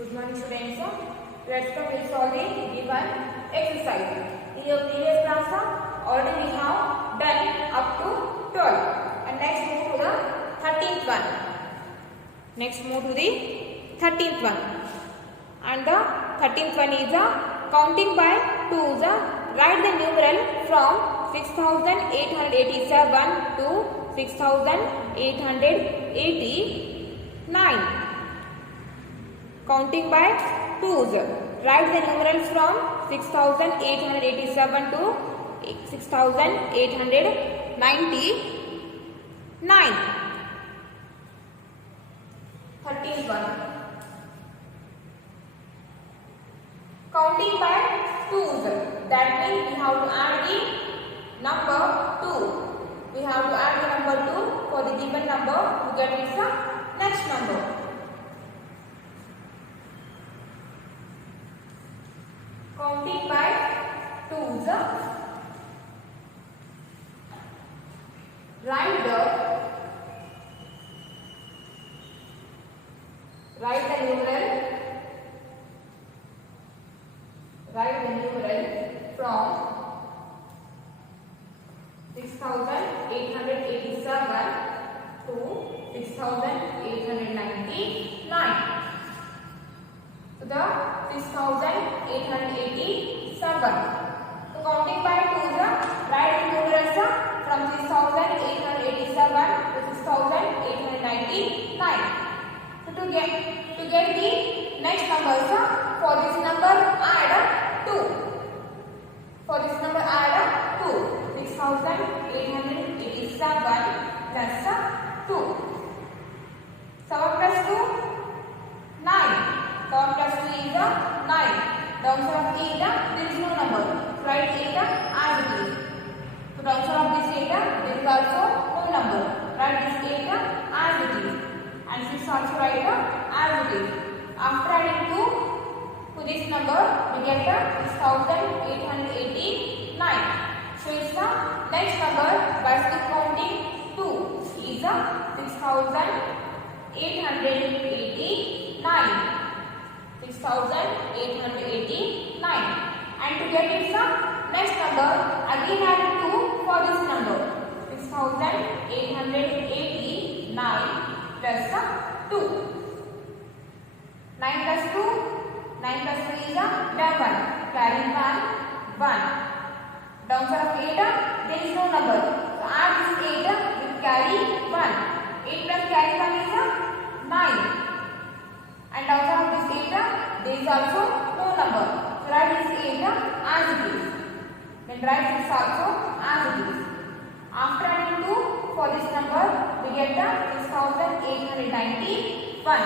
Good morning students. Let's come with solving given exercise. In your previous class already we have done up to 12 and next move to the 13th one. Next move to the 13th one. And the 13th one is counting by twos. Write the numeral from 6887 to 6889. Counting by twos. Write the numerals from 6887 to 6899. 13th one. Counting by twos. That means we have to add the number 2. We have to add the number 2 for the given number to get its next number. Counting by twos. Write the numeral from 6887 to 6899. So the 6887. So counting by twos, write the numerals from 6887 to 6899. So to get the next numbers, for this number add 2. For this number add 2. 6887 plus 2. 7 plus 2, 9. 7 plus 2 is 9. Downside of 8, there is no number. Write 8 as it is. So downside of this 8, there is also no number. Write this 8 as it is. And 6 also write as it is. After adding 2 to this number, we get 6889. So it's the next number by still counting 2 is 6889. 6889. And to get its next number, again add 2 for this number. 6889 plus 2. 9 plus 2. 9 plus 3 is 11. Carrying 1. Downside of 8, there is no number. So add this 8 with carry 1. 8 plus carry 1 is 9. And downside of this 8, there is also no number. So write this 8 as it is. Then write this also as it is. After adding 2 for this number, we get 6891.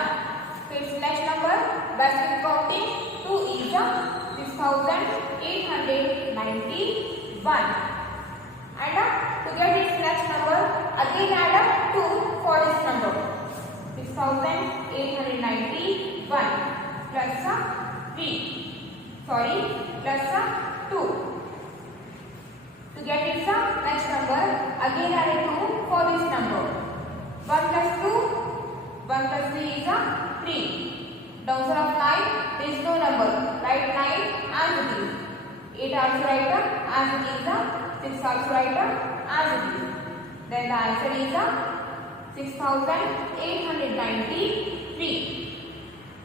So its next number, by still counting 2 is 6891. And to get its next number, again add 2 for this number. 6891 plus 2. To get its next number, again add 2 for this number. 1 plus 2, 1 plus 3 is 3. Downside of 9, there is no number. Write 9 as it is. 8 also write as it is. 6 also write as it is. Then the answer is 6893.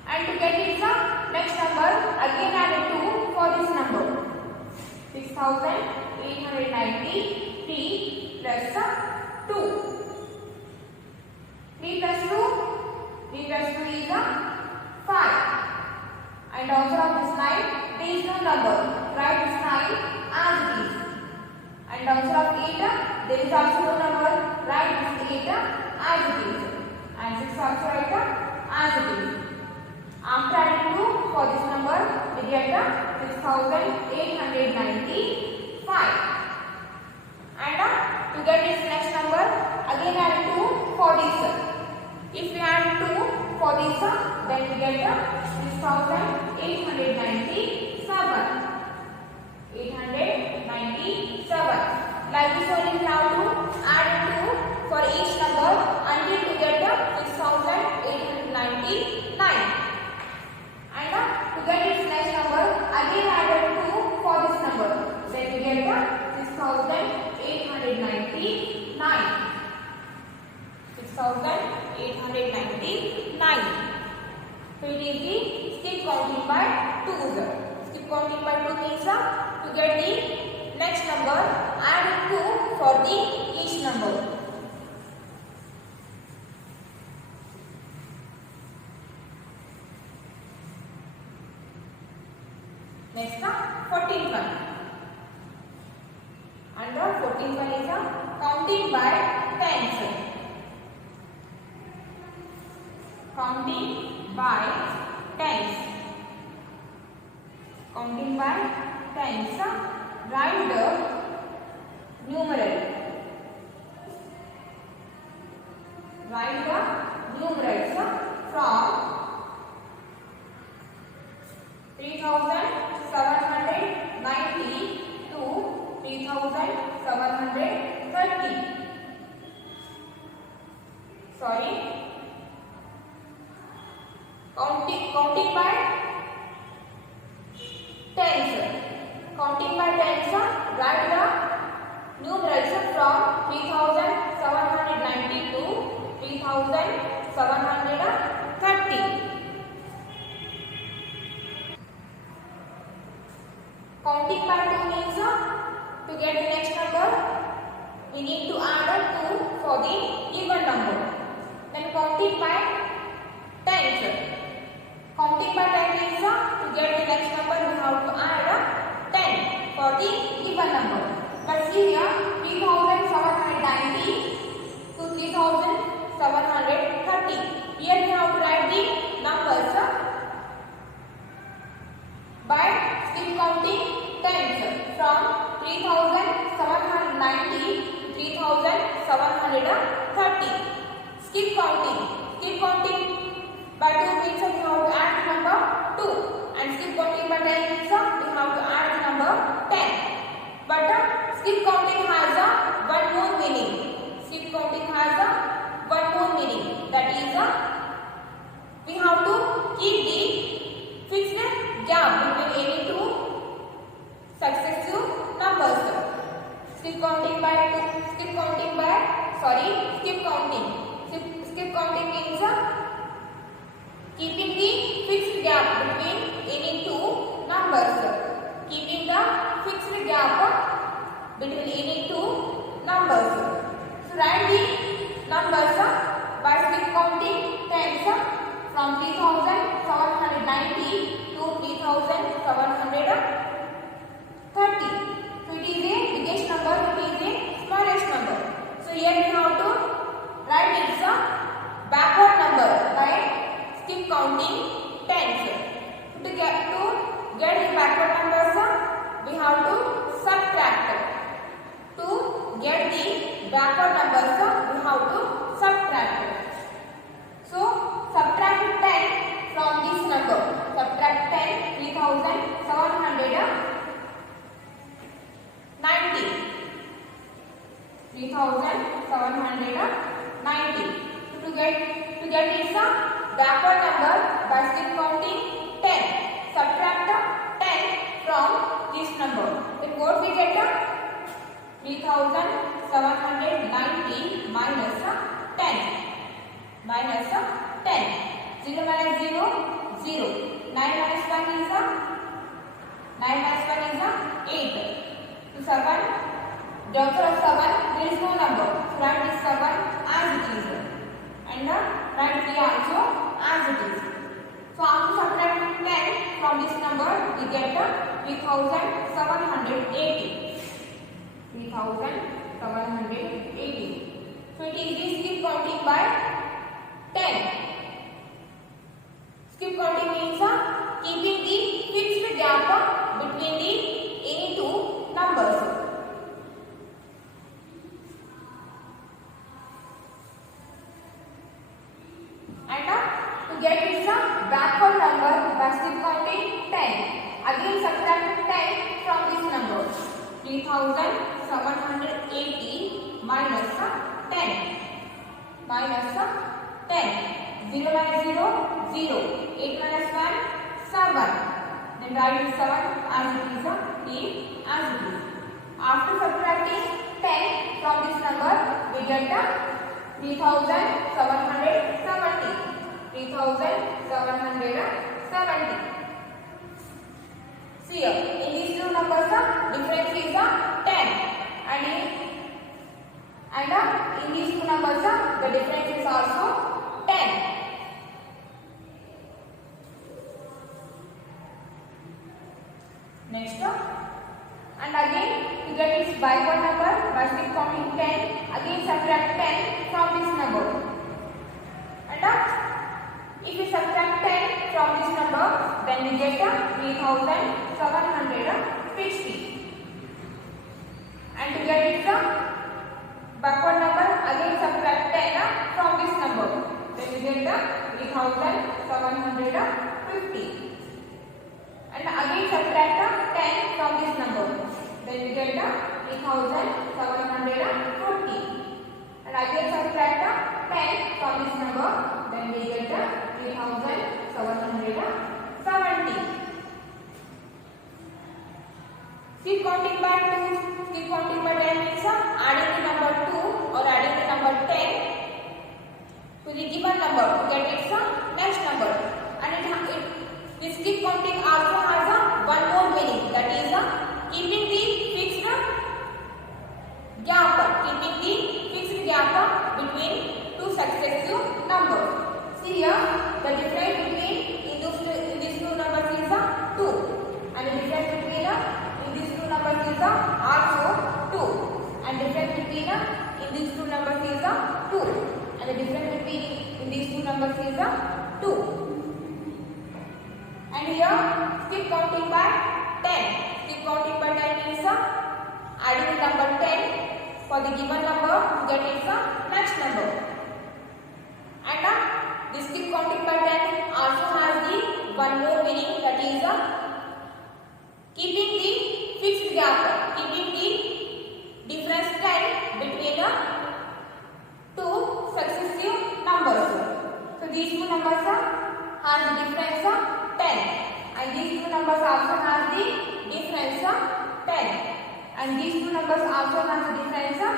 And to get its next number, again add 2 for this number. 6893 plus 2. 3 plus 2. 3 plus 2 is 5. And also of this 9, there is no number. Write this 9 as it is. And also of 8, there is also no number. Write this 8 as it is. And 6 also write as it is. After adding 2 for this number, we get 6895. And to get its next number, again add 2 for this. If we add 2 for this, then we get 6897. 897. Like this only we have to add 2 for each number until we get 6899. 6899. So it is the skip counting by 2s. Skip counting by 2 means to get the next number, add 2 for the each number. Next 14th one. And the 14th one is counting by tens. Counting by tens. Counting by tens. Write the numeral. Write the numerals from 3790 to 3730. Sorry. Counting by tens. Counting by tens. Write the numerals from 3790 to 3730. Counting by 2 means to get the next number, we need to add 2 for the even number. Then counting by tens. Counting by 10 means to get the next number, we have to add 10 for the even number. But see here, 3790 to 3730. Here we have to write the numbers by skip counting tens from 3790 to 3730. Skip counting. Skip counting by 2 means we have to add the number 2, and skip counting by 10 means we have to add the number 10. But skip counting has one more meaning. Skip counting has one more meaning. That is, we have to keep the fixed gap between any two successive numbers. Skip counting means keeping the fixed gap between any two numbers. Keeping the fixed gap between any two numbers. So write the numbers by skip counting tens from 3790 to 3730. So it is a biggest number, it is a smallest number. So here we have to write its backward number by skip counting tens. To get the backward numbers, we have to subtract. To get the backward numbers, we have to subtract. So subtract 10 from this number. Subtract 10, 3790. 3790. To get its backward number by skip counting 10. Subtract 10 from this number. Then what we get? 3790 minus 10. Minus 10. 0 minus 0, 0. 9 minus 1 is 8. So 7. The answer of 7, there is no number. So write this 7 as it is. And write 3 also as it is. So after subtracting 10 from this number, we get 3780. 3780. So it is the skip counting by 10. Skip counting means keeping the fixed gap between the any two numbers. And to get its backward number by skip counting 10. Again subtract 10 from this number. 3780 minus 10. Minus 10. 0 minus 0, 0. 8 minus 1, 7. Then write this 7 as it is, leave as it is. After subtracting 10 from this number, we get 3770. 3770. See here, in these two numbers the difference is 10, and in these two numbers the difference is also 10. Next, and again to get its backward number by still counting 10, again subtract 10 from this number. And if we subtract 10 from this number, then we get 3760. And to get its backward number, again subtract 10 from this number, then we get 3750. And again subtract 10 from this number, then we get 3740. And again subtract 10 from this number, then we get 3770. Keep counting by 2. Keep counting by 10 means adding the number 2 or adding the number 10 to the given number to get its next number. And this keep counting also has one more meaning, that is keeping the fixed gap between two successive numbers. See here, the difference between these two numbers is 2, and the difference between these two numbers is also 2, and the difference between these two numbers is 2, and the difference between these two numbers is 2. And here, keep counting by 10. Keep counting by 10 means adding the number 10 for the given number to get its next number. And this keep counting by 10 also has the one more meaning, that is keeping the fixed gap, keeping the difference 10 between two successive numbers. So these two numbers has the difference 10, and these two numbers also has the difference 10, and these two numbers also has the difference 10,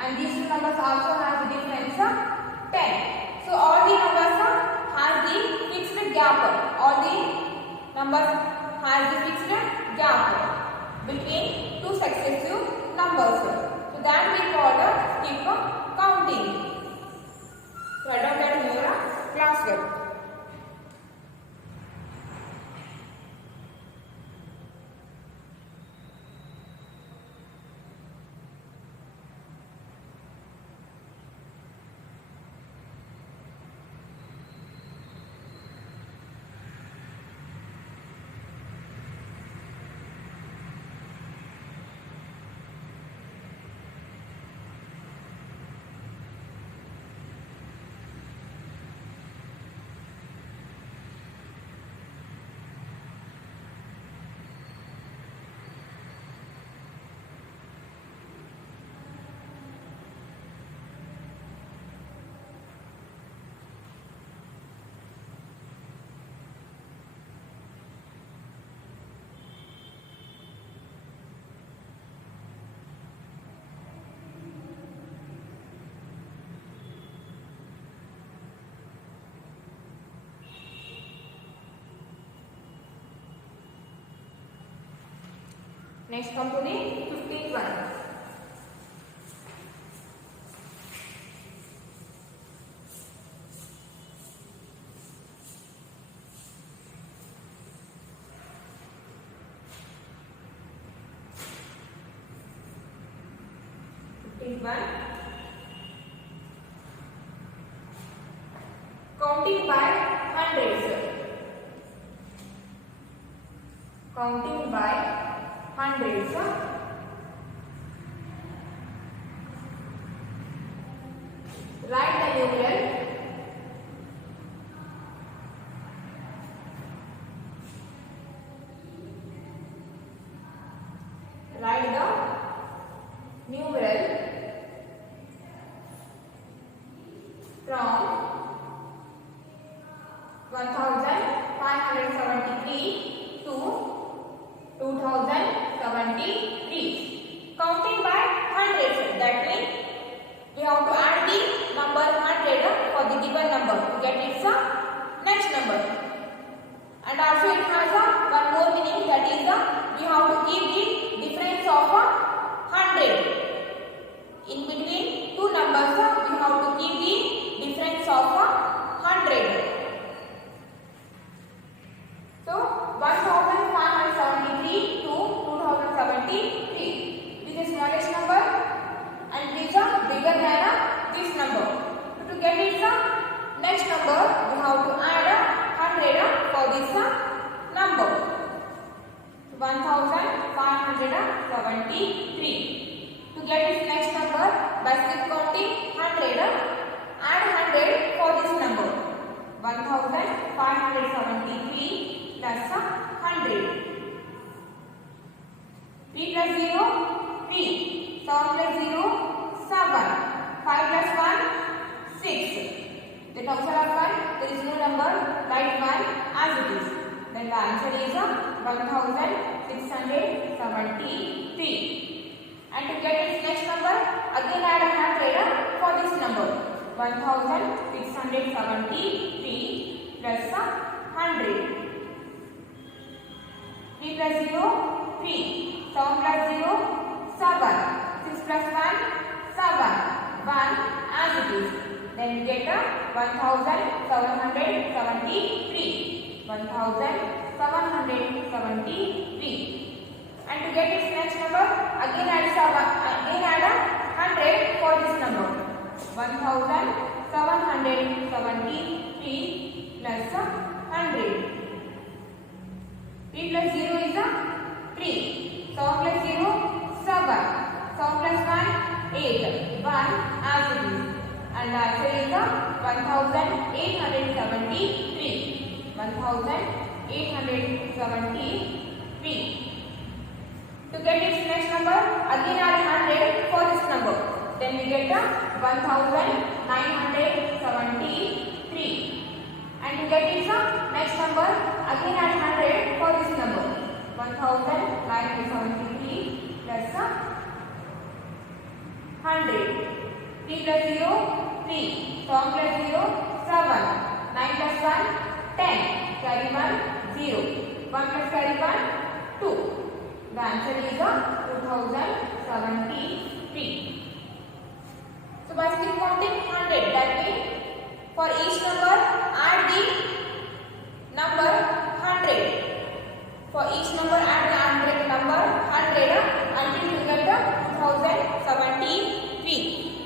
and these two numbers also has the difference 10. So all the numbers has the fixed gap. All the numbers has the fixed gap between two successive numbers. So that we call skip counting. So write down that in your classwork. Next come to the 15th one. Counting by hundreds. Counting by hundreds. Write the numeral. Write the numeral from 1573 to 2073. Counting by hundreds. That means we have to add the plus 100. 3 plus 0, 3. 7 plus 0, 7. 5 plus 1, 6. The total of 1, there is no number like 1 as it is. Then the answer is 1673. And to get its next number, again add 100 for this number. 1673 plus 100. 3 plus 0, 3. 7 plus 0, 7. 6 plus 1, 7. 1 as it is. Then we get 1773. 1773. And to get its next number, again add 100 for this number. 1773 plus 100. 3 plus 0 is 3. 7 plus 0, 7. 7 plus 1, 8. 1 as it is. And the answer is 1873. 1873. To get its next number, again add 100 for this number. Then we get 1973. And to get its next number, again add 100 for this number. 1973 plus 100. 3 plus 0, 3. 7 plus 0, 7. 9 plus 1, 10. Carry 1, 0. 1 plus carry 1, 2. The answer is 2073. So by skip counting 100, that means for each number add the number 100. For each number add the number 100 until you get 2073.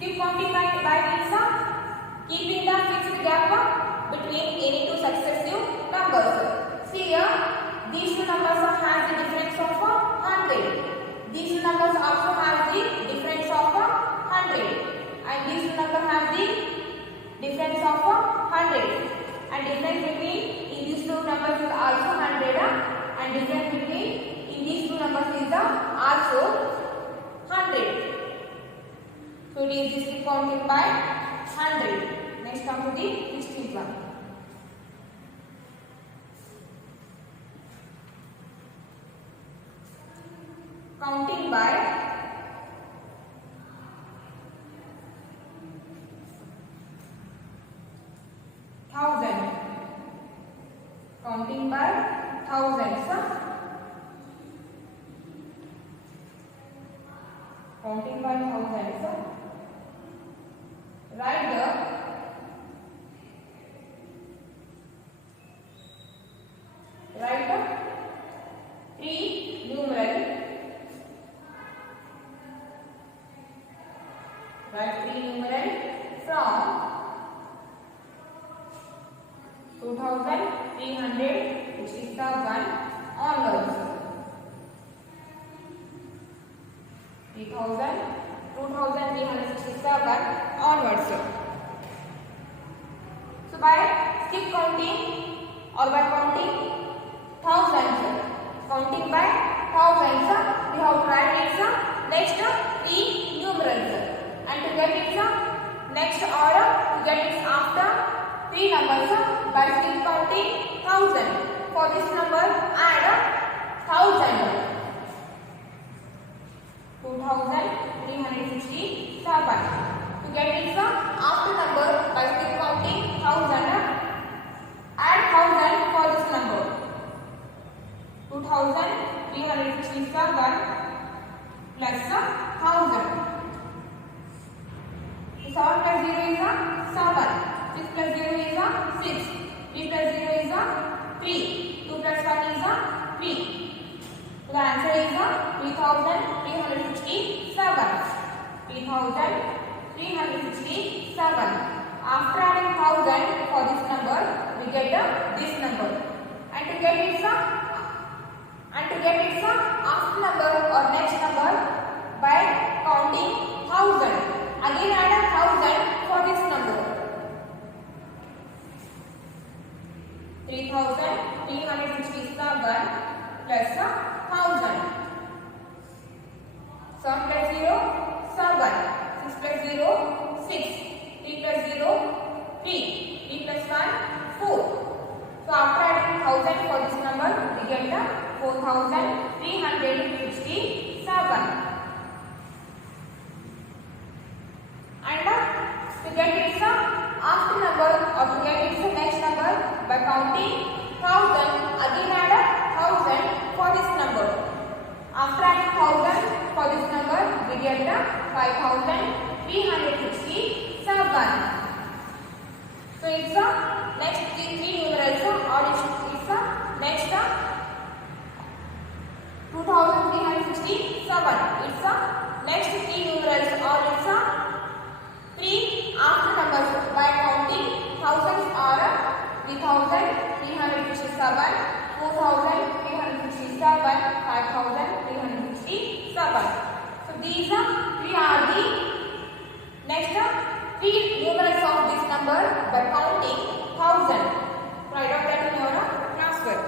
Keep counting by means keeping the fixed gap between any two successive numbers. See here, these two numbers have the difference of 100. These two numbers also have the difference of 100. And these two numbers have the difference of 100. And difference between in these two numbers is also 100. And difference between in these two numbers is also 100. So it is this counting by 100. Next come to the 16th one. Counting by 1000. Counting by thousands. Counting by thousands. Write the three numeral. Write three numeral from 2367 onwards. 2367 onwards. So by skip counting or by counting thousands, counting by thousands, we have to write its next three numerals. And to get its next order, to get its after three numbers, by skip counting 1000. For this number, add 1000. 2367. To get its after number, by skip counting 1000, add 1000 for this number. 2367 plus 1000. 7 plus 0 is 7. 6 plus 0 is 6. 3 plus 0 is 3. 2 plus 1 is 3. So the answer is 3367. 3367. After adding 1000 for this number, we get this number. And to get its after number or next number, by counting 1000. Again add 1000 for this number. 6. 3 plus 0, 3. 3 plus 1, 4. So after adding 1000 for this number, we get the 4367. And to get its after number or to get its next number by counting 1000, again add 1000 for this number. After adding 1000 for this number, we get the 5367. So it's the next three numerals or it's next 2367. It's the next three numerals or it's three after numbers by counting thousands are 3367, 4367, 5367. So these three are the next three numerals of this number by counting 1000. Write out that in your classwork.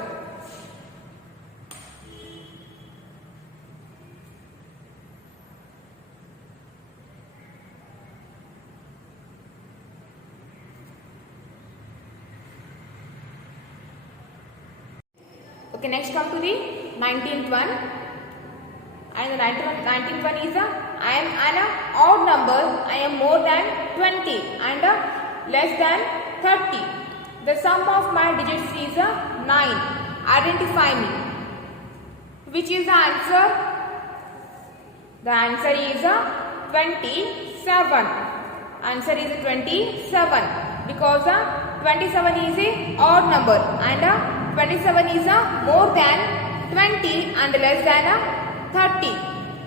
Okay, next come to the 19th one. And the 19th one is I am an odd number. I am more than 20 and less than 30. The sum of my digits is 9. Identify me. Which is the answer? The answer is 27. Answer is 27 because 27 is a odd number and 27 is more than 20 and less than 30.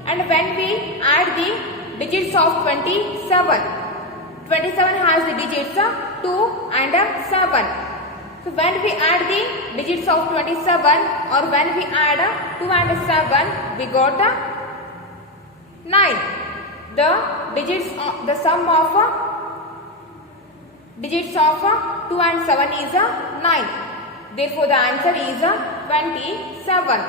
And when we add the digits of 27, 27 has the digits 2 and 7. So when we add the digits of 27 or when we add 2 and 7, we got 9. The sum of digits of 2 and 7 is 9. Therefore, the answer is 27.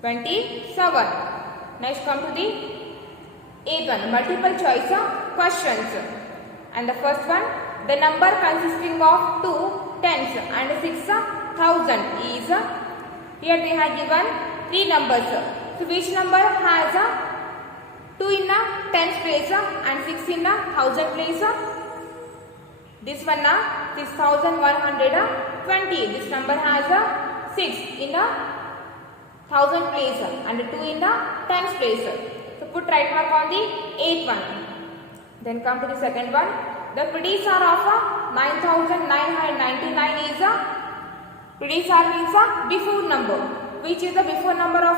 27. Next come to the 8th one, multiple choice questions. And the first one, the number consisting of 2 tens and 6,000 is, here they have given 3 numbers. So which number has 2 in a tens place and 6 in a thousand place? This one 6120. This number has 6 in a thousand place and 2 in the tens place. So put right mark on the 8th one. Then come to the second one. The predecessor of 9999 is predecessor means before number. Which is the before number of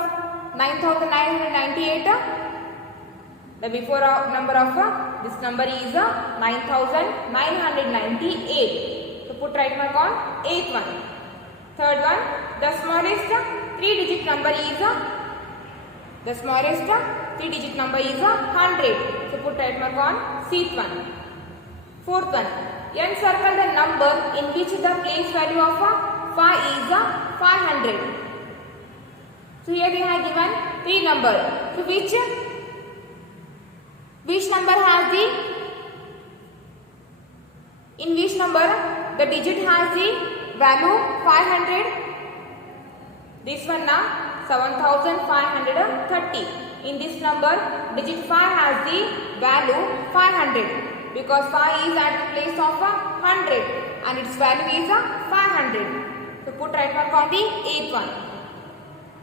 9998? The before number of this number is 9998. So put right mark on 8th one. Third one, the smallest 3-digit number is 100. So put right mark on 6th one. Fourth one, encircle the number in which the place value of 5 is 500. So here they have given 3 numbers. So which number has in which number the digit has the value 500? This one 7530. In this number, digit 5 has the value 500 because 5 is at the place of 100 and its value is 500. So put right mark on the 8th one.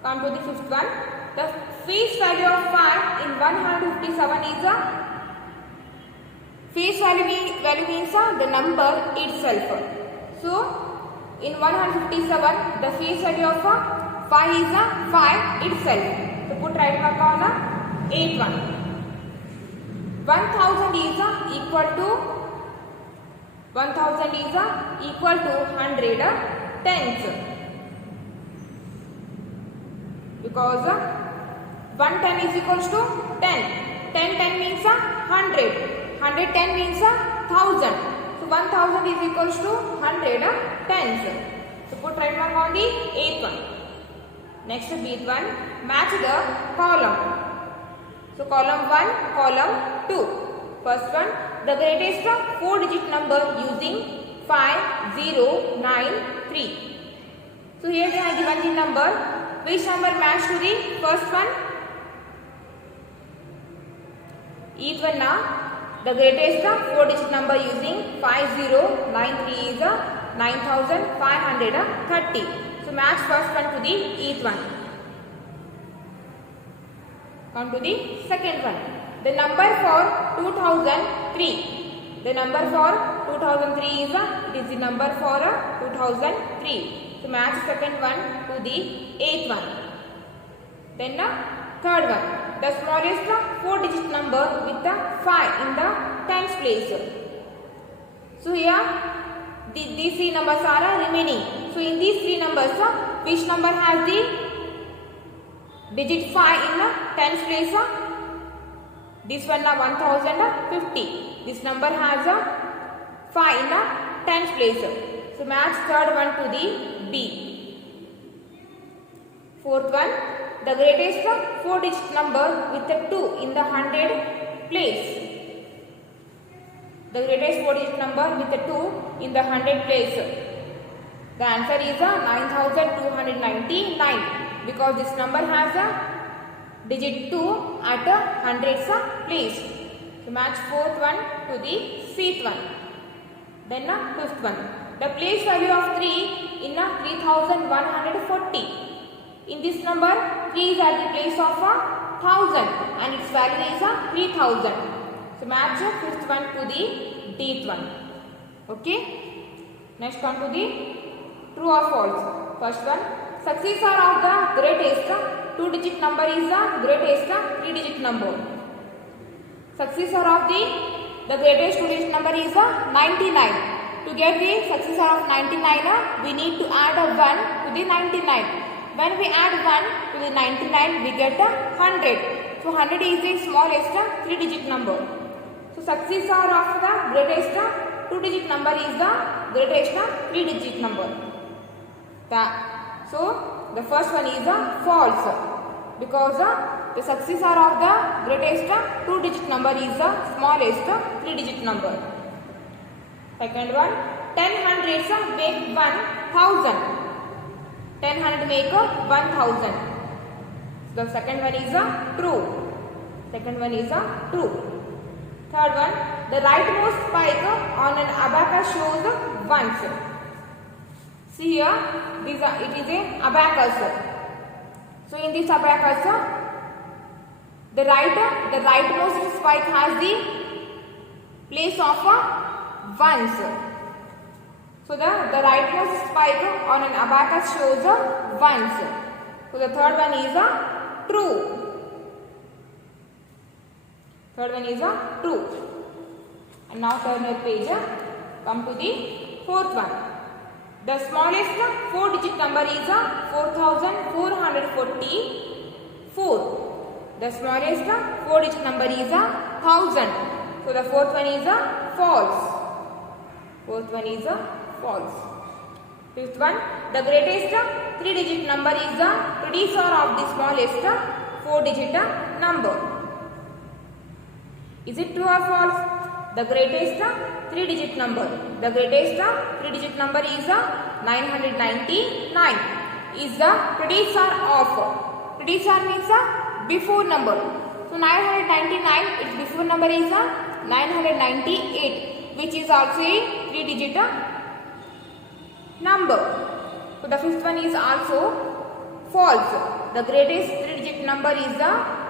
Come to the 5th one. The face value of 5 in 157 is face value means the number itself. So in 157 the face value of 5 is 5 itself. So put right mark on the 8th one. 1000 is equal to 100 tens because 1 10 is equals to 10. 10 means 100. 110 means 1000. So 1000 is equals to 100 tens. So put right mark on the 8th one. Next B one, match the column. So column 1, column 2. First one, the greatest 4-digit number using 5093. So here they are given the number. Which number match to the first one? Each one now. The greatest 4-digit number using 5093 is 9530. So match first one to the each one. Come to the second one. The number for 2003. The number for 2003 is it is the number for 2003. So match second one to the eighth one. Then the third one. The smallest 4-digit number with the 5 in the tens place. So here these three numbers are remaining. So in these three numbers, which number has the digit 5 in the tens place? This one 1050. This number has a 5 in the tens place. So match third one to the B. Fourth one, the greatest 4-digit number with the 2 in the 100 place. The greatest 4-digit number with the 2 in the 100 place. The answer is 9299 because this number has a digit 2 at a hundreds place. So match fourth one to the fifth one. Then fifth one. The place value of 3 in 3140. In this number, 3 is at the place of 1000 and its value is 3000. So match fifth one to the dth one. Okay. Next come to the true or false. First one, successor of the greatest 2-digit number is the greatest 3-digit number. Successor of the greatest 2-digit number is 99. To get the successor of 99, we need to add a 1 to the 99. When we add 1 to the 99, we get 100. So 100 is the smallest 3-digit number. So successor of the greatest 2-digit number is the greatest 3-digit number. So the first one is false because the successor of the greatest 2-digit number is the smallest 3-digit number. Second one, 10 hundreds make 1000. 10 hundred make 1000. The second one is true. Second one is true. Third one, the rightmost spike on an abacus shows ones. See here, it is a abacus. So in this abacus, the rightmost spike has the place of ones. So the rightmost spike on an abacus shows ones. So the third one is true. Third one is true. And now turn your page. Come to the fourth one. The smallest 4-digit number is 4444. The smallest 4-digit number is 1000. So the fourth one is false. Fourth one is false. Fifth one, the greatest 3-digit number is the predecessor of the smallest 4-digit number. Is it true or false? The greatest 3-digit number. The greatest 3-digit number is 999. Is the predecessor of. Predecessor means before number. So 999, its before number is 998, which is also a 3-digit number. So the fifth one is also false. The greatest 3-digit number is the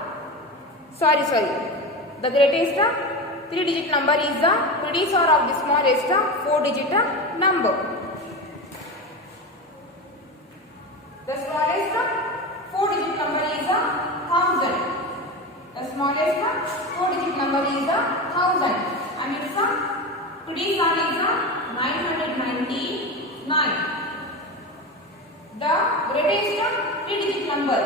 the greatest 3-digit number is the predecessor of the smallest 4-digit number. The smallest 4-digit number is 1000. The smallest 4-digit number is 1000 and its predecessor is 999. The greatest 3-digit number.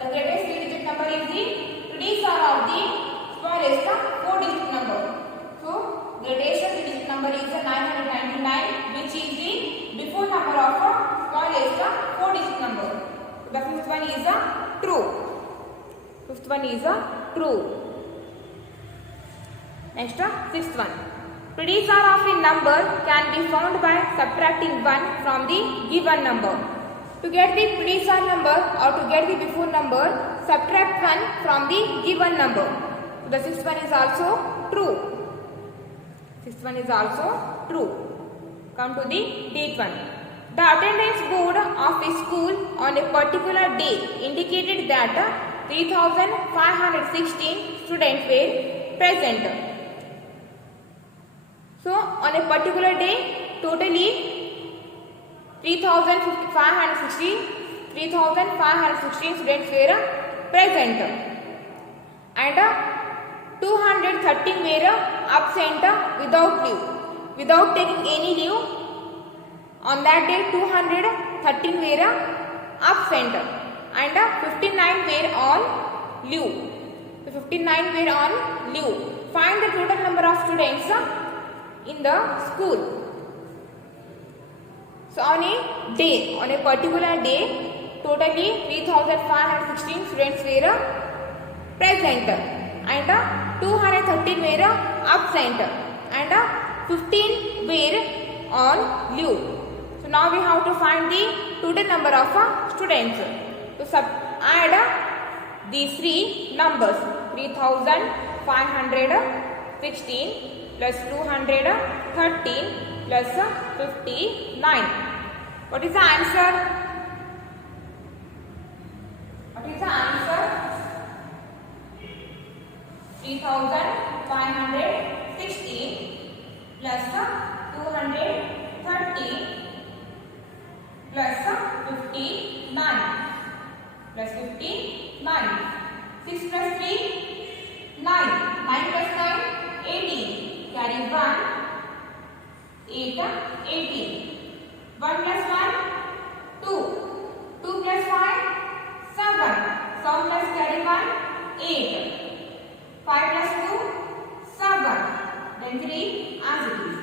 The greatest 3-digit number is the predecessor of the smallest 4-digit number. So, greatest 3-digit number is 999, which is the before number of smallest 4-digit number. The fifth one is true. Fifth one is true. Next, sixth one. Predecessor of a number can be found by subtracting 1 from the given number. To get the predecessor number or to get the before number, subtract 1 from the given number. So the sixth one is also true. Sixth one is also true. Come to the eighth one. The attendance board of a school on a particular day indicated that 3,516 students were present. So on a particular day, totally 3,516 students were present, and 213 were absent without leave, without taking any leave. On that day, 213 were absent, and 59 were on leave. So 59 were on leave. Find the total number of students in the school. So on a day, on a particular day, totally 3,516 students were present, and 213 were absent, and 15 were on leave. So now we have to find the total number of students. So add these three numbers: 3,516 plus 213 plus 59. What is the answer? What is the answer? 3,516 plus 213 plus 59 plus 59. 6 plus 3, 9. 9 plus 9, 18. Carry 1, 8, 18. 1 plus 1, 2. 2 plus 5, 7. 7 plus carry 1, 8. 5 plus 2, 7. Then 3 as it is.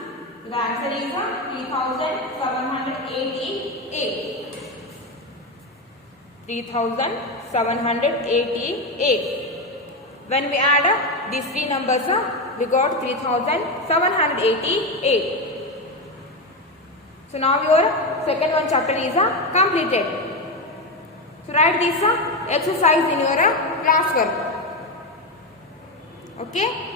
So the answer is 3,788. 3,788. When we add these three numbers, we got 3,788. So now your second one chapter is completed. So write this exercise in your classwork. Okay.